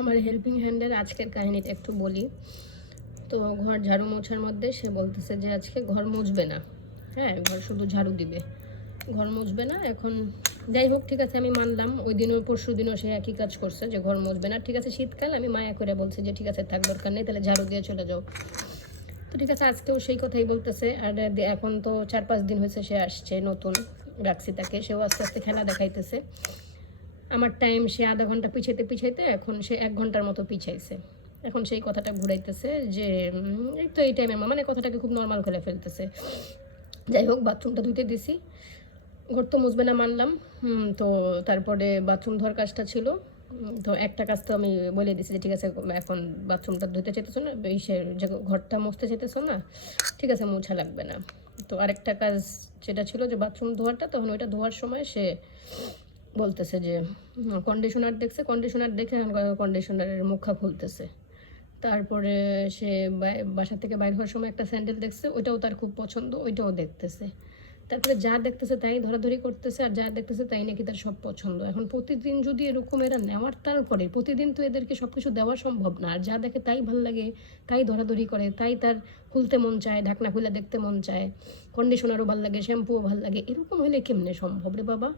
আমার হেল্পিং হ্যান্ডের আজকের কাহিনীটা একটু বলি। তো ঘর ঝাড়ু মোছার মধ্যে সে বলতেছে যে আজকে ঘর মুছবে না। হ্যাঁ, ঘর শুধু ঝাড়ু দিবে, ঘর মুছবে না। এখন যাই হোক, ঠিক আছে, আমি মানলাম। ওই দিনও পরশু দিনও সে একই কাজ করছে যে ঘর মুছবে না। ঠিক আছে, শীতকাল, আমি মায়া করে বলছি যে ঠিক আছে থাক, দরকার নেই, তাহলে ঝাড়ু দিয়ে চলে যাও। তো ঠিক আছে, আজকেও সেই কথাই বলতেছে। আর এখন তো 4-5 দিন হয়েছে সে আসছে, নতুন রাখছি তাকে, সেও আস্তে আস্তে খেলা দেখাইতেছে। আমার টাইম সে আধা ঘন্টা পিছাইতে পিছাইতে এখন সে 1 ঘন্টার মতো পিছাইছে। এখন সেই কথাটা ঘুরাইতেছে যে এই তো এই টাইমে, মানে কথাটাকে খুব নর্মাল করে ফেলতেছে। যাই হোক, বাথরুমটা ধুইতে দিছি, ঘর তো মুছবে না মানলাম। তো তারপরে বাথরুম ধোয়ার কাজটা ছিল। তো একটা কাজ তো আমি বলে দিছি যে ঠিক আছে, এখন বাথরুমটা ধুতে চাইতেছো না, ইসের যে ঘরটা মুছতে চাইতেছো না, ঠিক আছে মোছা লাগবে না। তো আরেকটা কাজ যেটা ছিল যে বাথরুম ধোয়াটা, তখন ওইটা ধোয়ার সময় সে বলতেছে যে কন্ডিশনার দেখছে, কন্ডিশনার দেখে কন্ডিশনারের মুখা খুলতেছে। তারপরে সে বাসা থেকে বাইর হওয়ার সময় একটা স্যান্ডেল দেখছে, ওইটাও তার খুব পছন্দ, ওইটাও দেখতেছে। তারপরে যা দেখতেছে তাই ধরাধরি করতেছে, আর যা দেখতেছে তাই নাকি তার সব পছন্দ। এখন প্রতিদিন যদি এরকম এরা নেওয়ার তাল করে, প্রতিদিন তো এদেরকে সব কিছু দেওয়া সম্ভব না। আর যা দেখে তাই ভাল লাগে, তাই ধরাধরি করে, তাই তার খুলতে মন চায়, ঢাকনা খুলে দেখতে মন চায়, কন্ডিশনারও ভাল লাগে, শ্যাম্পুও ভাল লাগে। এরকম হলে কেমনে সম্ভব রে বাবা?